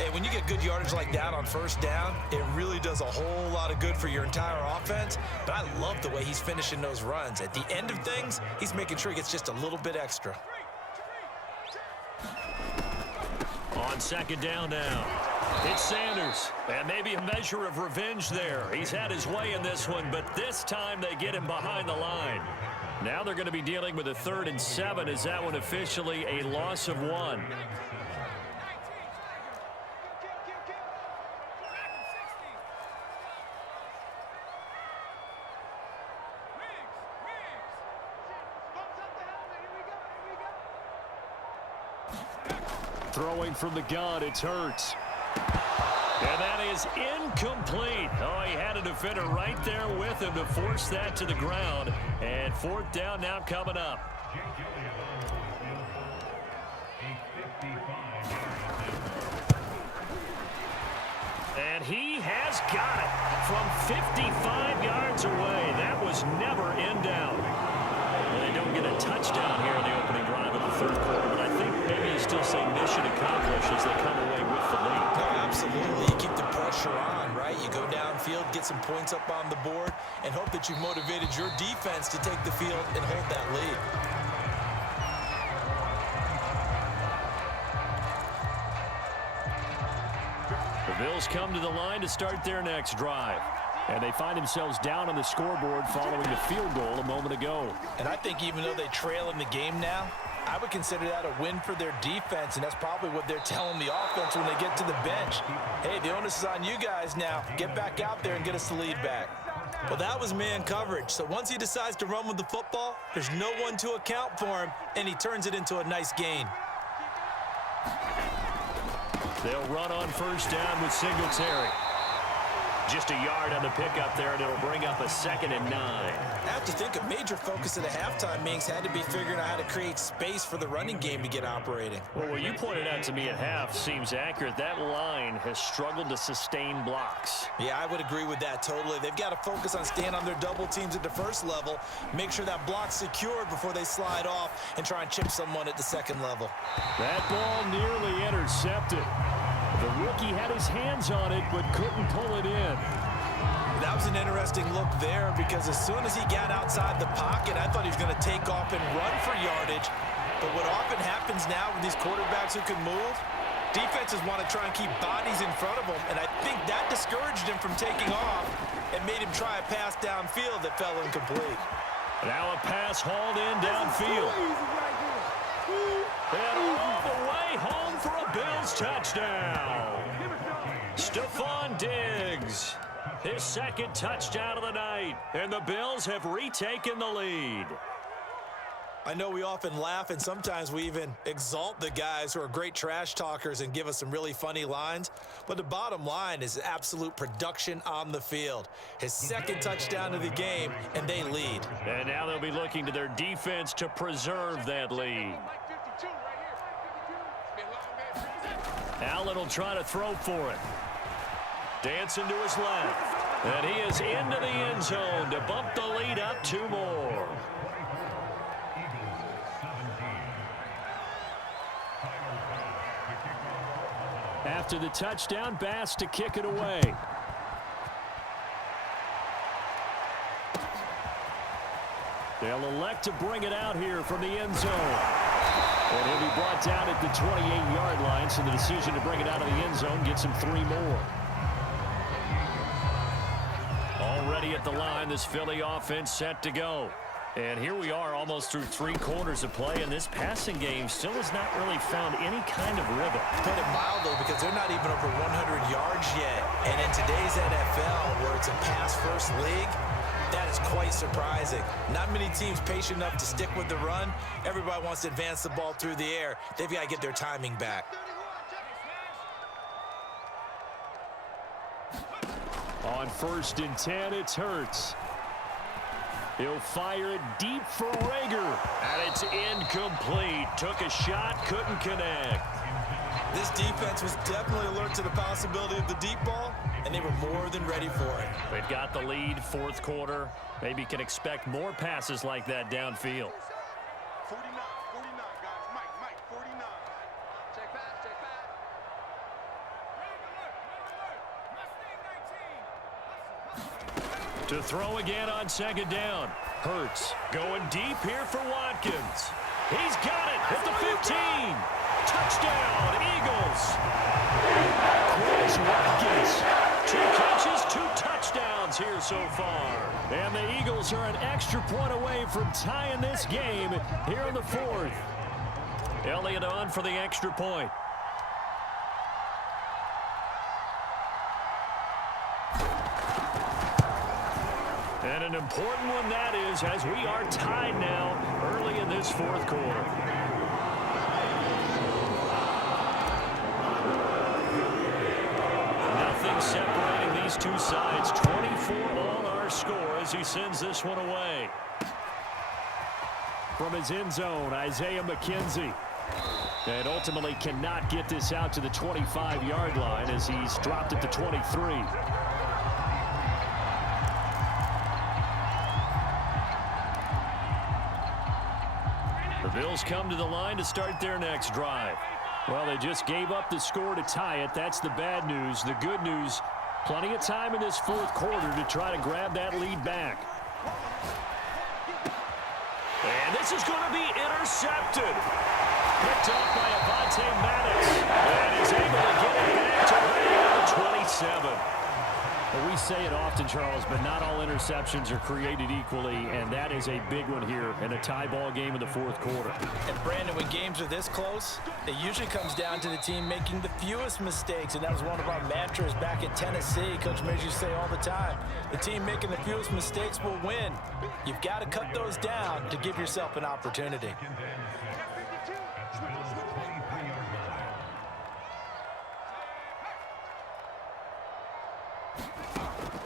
Hey, when you get good yardage like that on first down, it really does a whole lot of good for your entire offense. But I love the way he's finishing those runs. At the end of things, he's making sure he gets just a little bit extra. On second down now, it's Sanders. And maybe a measure of revenge there. He's had his way in this one, but this time they get him behind the line. Now they're going to be dealing with a 3rd and 7. Is that one officially a loss of 1? Throwing from the gun, it's Hurts. And that is incomplete. Oh, he had a defender right there with him to force that to the ground. And 4th down now coming up. And he has got it from 55 yards away. That was never in doubt. Well, they don't get a touchdown here in the opening drive of the 3rd quarter, but I think maybe you still say mission accomplished as they come away with the lead. No, absolutely. You keep the pressure on, right? You go downfield, get some points up on the board, and hope that you've motivated your defense to take the field and hold that lead. The Bills come to the line to start their next drive. And they find themselves down on the scoreboard following the field goal a moment ago. And I think even though they trail in the game now, I would consider that a win for their defense, and that's probably what they're telling the offense when they get to the bench. Hey, the onus is on you guys now. Get back out there and get us the lead back. Well, that was man coverage. So once he decides to run with the football, there's no one to account for him, and he turns it into a nice gain. They'll run on first down with Singletary. Just a yard on the pickup there, and it'll bring up a 2nd and 9. I have to think a major focus of the halftime meetings had to be figuring out how to create space for the running game to get operating. Well, what you pointed out to me at half seems accurate. That line has struggled to sustain blocks. Yeah, I would agree with that totally. They've got to focus on staying on their double teams at the first level, make sure that block's secured before they slide off and try and chip someone at the second level. That ball nearly intercepted. The rookie had his hands on it but couldn't pull it in. That was an interesting look there because as soon as he got outside the pocket, I thought he was going to take off and run for yardage. But what often happens now with these quarterbacks who can move, defenses want to try and keep bodies in front of them, and I think that discouraged him from taking off and made him try a pass downfield that fell incomplete. Now a pass hauled in downfield. And all the way home for a Bills touchdown. Stephon Diggs, his 2nd touchdown of the night, and the Bills have retaken the lead. I know we often laugh, and sometimes we even exalt the guys who are great trash talkers and give us some really funny lines, but the bottom line is absolute production on the field. His 2nd touchdown of the game, and they lead. And now they'll be looking to their defense to preserve that lead. Allen will try to throw for it. Dancing to his left. And he is into the end zone to bump the lead up 2 more. After the touchdown, Bass to kick it away. They'll elect to bring it out here from the end zone. And he'll be brought down at the 28-yard line, so the decision to bring it out of the end zone gets him 3 more. Already at the line, this Philly offense set to go. And here we are almost through 3 quarters of play, and this passing game still has not really found any kind of rhythm. Put it mildly, because they're not even over 100 yards yet. And in today's NFL, where it's a pass-first league, that is quite surprising. Not many teams patient enough to stick with the run. Everybody wants to advance the ball through the air. They've got to get their timing back. On 1st and 10, it's Hurts. He'll fire it deep for Rager. And it's incomplete. Took a shot, couldn't connect. This defense was definitely alert to the possibility of the deep ball, and they were more than ready for it. They've got the lead, 4th quarter. Maybe can expect more passes like that downfield. 49, guys. Mike, 49. Check back. To throw again on second down. Hurts going deep here for Watkins. He's got it at the 15. Touchdown, Eagles. Chris Watkins. 2 catches, 2 touchdowns here so far. And the Eagles are an extra point away from tying this game here in the 4th. Elliott on for the extra point. And an important one that is, as we are tied now early in this 4th quarter. Nothing separating these two sides. 24 on our score as he sends this one away. From his end zone, Isaiah McKenzie. And ultimately cannot get this out to the 25-yard line as he's dropped it to 23. The Bills come to the line to start their next drive. Well, they just gave up the score to tie it. That's the bad news. The good news, plenty of time in this 4th quarter to try to grab that lead back. And this is going to be intercepted. Picked up by Avonte Maddox. And he's able to get it back to around 27. Well, we say it often, Charles, but not all interceptions are created equally, and that is a big one here in a tie ball game in the 4th quarter. And, Brandon, when games are this close, it usually comes down to the team making the fewest mistakes, and that was one of our mantras back in Tennessee. Coach Major used to say all the time, the team making the fewest mistakes will win. You've got to cut those down to give yourself an opportunity.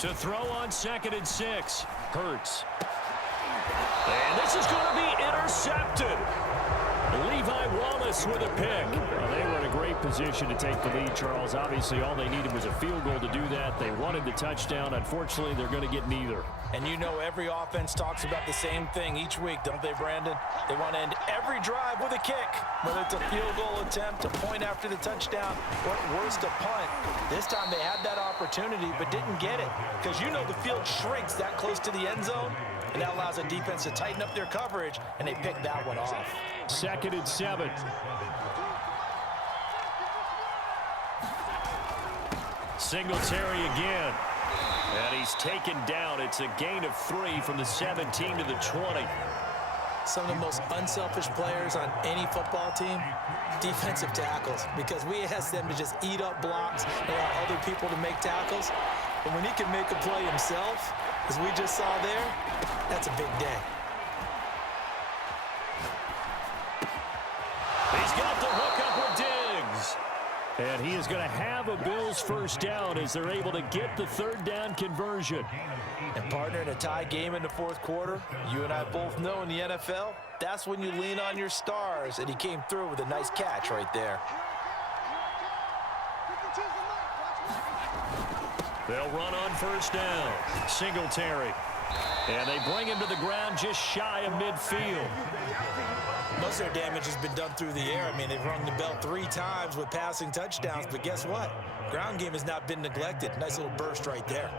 To throw on 2nd and 6. Hurts. And this is going to be intercepted. Levi Wallace with a pick. Well, they were in a great position to take the lead, Charles. Obviously, all they needed was a field goal to do that. They wanted the touchdown. Unfortunately, they're going to get neither. And you know every offense talks about the same thing each week, don't they, Brandon? They want to end every drive with a kick, whether it's a field goal attempt, a point after the touchdown, or at worst, a punt. This time they had that opportunity but didn't get it because you know the field shrinks that close to the end zone, and that allows a defense to tighten up their coverage, and they picked that one off. 2nd and 7. Singletary again. And he's taken down. It's a gain of 3 from the 17 to the 20. Some of the most unselfish players on any football team, defensive tackles, because we ask them to just eat up blocks and allow other people to make tackles. But when he can make a play himself, as we just saw there, that's a big day. He's got the hook up with Diggs. And he is going to have a Bills first down as they're able to get the 3rd down conversion. And partner, in a tie game in the 4th quarter, you and I both know in the NFL, that's when you lean on your stars, and he came through with a nice catch right there. They'll run on first down. Singletary. And they bring him to the ground just shy of midfield. Most of their damage has been done through the air. I mean, they've rung the bell 3 times with passing touchdowns, but guess what? Ground game has not been neglected. Nice little burst right there.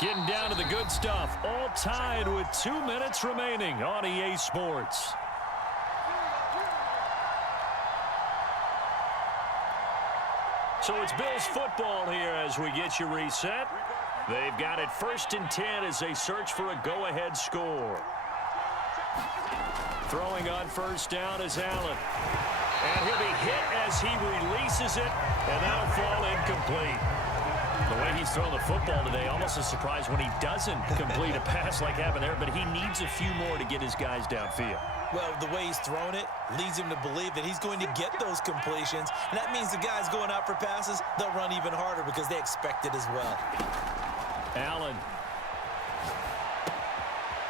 Getting down to the good stuff. All tied with 2 minutes remaining on EA Sports. So it's Bills football here as we get you reset. They've got it 1st and 10 as they search for a go-ahead score. Throwing on first down is Allen. And he'll be hit as he releases it, and that'll fall incomplete. The way he's throwing the football today, almost a surprise when he doesn't complete a pass like happened there, but he needs a few more to get his guys downfield. Well, the way he's thrown it leads him to believe that he's going to get those completions, and that means the guys going out for passes, they'll run even harder because they expect it as well. Allen.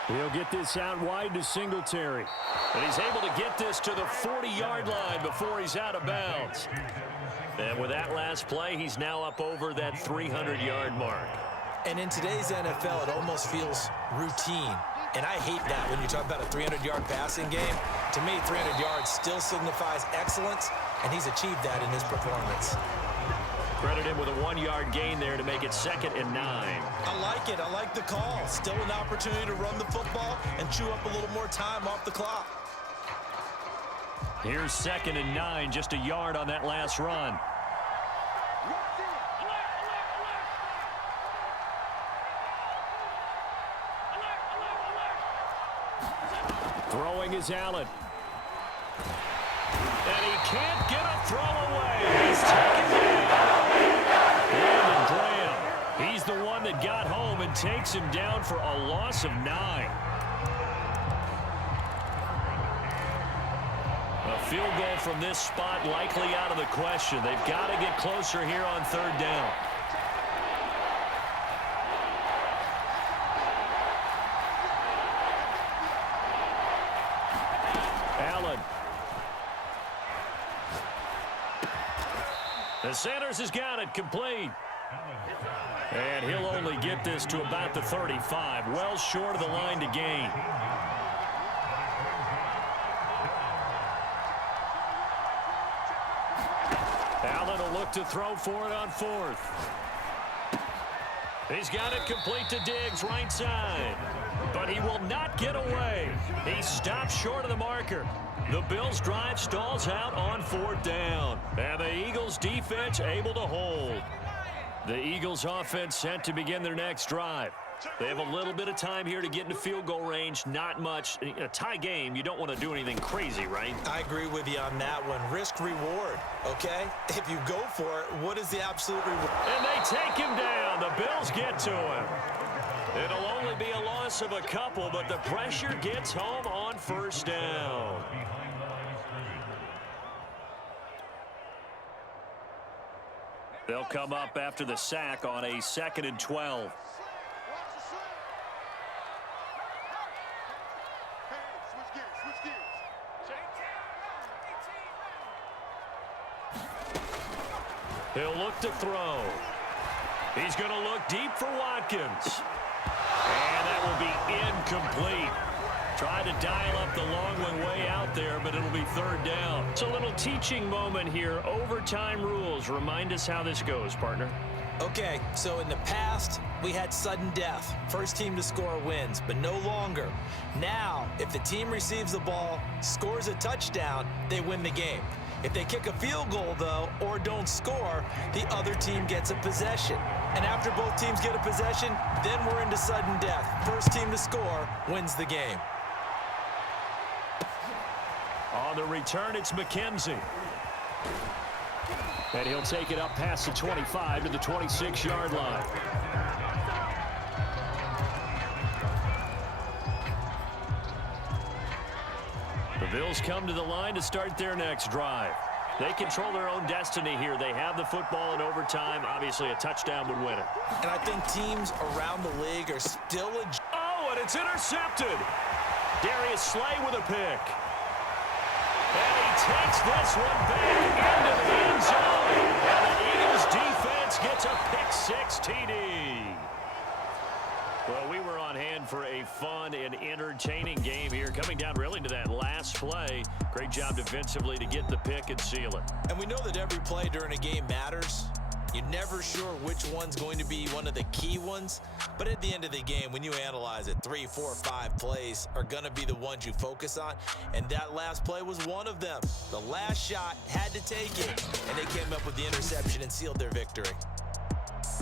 He'll get this out wide to Singletary. And he's able to get this to the 40-yard line before he's out of bounds. And with that last play, he's now up over that 300-yard mark. And in today's NFL, it almost feels routine. And I hate that when you talk about a 300-yard passing game. To me, 300 yards still signifies excellence, and he's achieved that in his performance. Credit him with a 1-yard gain there to make it 2nd and 9. I like it. I like the call. Still an opportunity to run the football and chew up a little more time off the clock. Here's 2nd and 9, just a yard on that last run. Throwing is Allen. And he can't get a throw away. He's taken down. Brandon Graham. He's the one that got home and takes him down for a loss of 9. A field goal from this spot likely out of the question. They've got to get closer here on 3rd down. Allen. And Sanders has got it complete. And he'll only get this to about the 35, well short of the line to gain. Allen will look to throw for it on 4th. He's got it complete to Diggs, right side. But he will not get away. He stops short of the marker. The Bills' drive stalls out on 4th down. And the Eagles' defense able to hold. The Eagles' offense set to begin their next drive. They have a little bit of time here to get into field goal range. Not much. In a tie game, you don't want to do anything crazy, right? I agree with you on that one. Risk reward, okay? If you go for it, what is the absolute reward? And they take him down. The Bills get to him. It'll only be a loss of a couple, but the pressure gets home on 1st down. They'll come up after the sack on a 2nd and 12. He'll look to throw. He's going to look deep for Watkins. And that will be incomplete. Tried to dial up the long one way out there, but it'll be 3rd down. It's a little teaching moment here. Overtime rules. Remind us how this goes, partner. Okay, so in the past, we had sudden death. First team to score wins, but no longer. Now, if the team receives the ball, scores a touchdown, they win the game. If they kick a field goal, though, or don't score, the other team gets a possession. And after both teams get a possession, then we're into sudden death. First team to score wins the game. On the return, it's McKenzie. And he'll take it up past the 25 to the 26-yard line. The Bills come to the line to start their next drive. They control their own destiny here. They have the football in overtime. Obviously, a touchdown would win it. And I think teams around the league are still Oh, and it's intercepted. Darius Slay with a pick. And he takes this one back into the end zone. And the Eagles defense gets a pick-6 TD. Well, we were on hand for a fun and entertaining game here. Coming down really to that last play. Great job defensively to get the pick and seal it. And we know that every play during a game matters. You're never sure which one's going to be one of the key ones. But at the end of the game, when you analyze it, 3, 4, 5 plays are going to be the ones you focus on. And that last play was one of them. The last shot had to take it. And they came up with the interception and sealed their victory.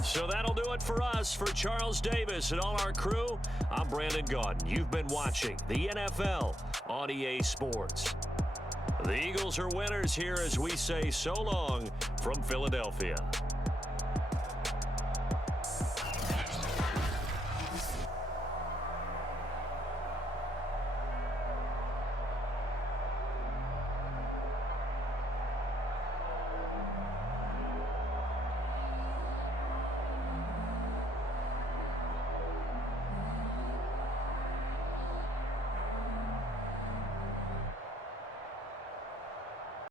So that'll do it for us. For Charles Davis and all our crew, I'm Brandon Gaudin. You've been watching the NFL on EA Sports. The Eagles are winners here as we say so long from Philadelphia.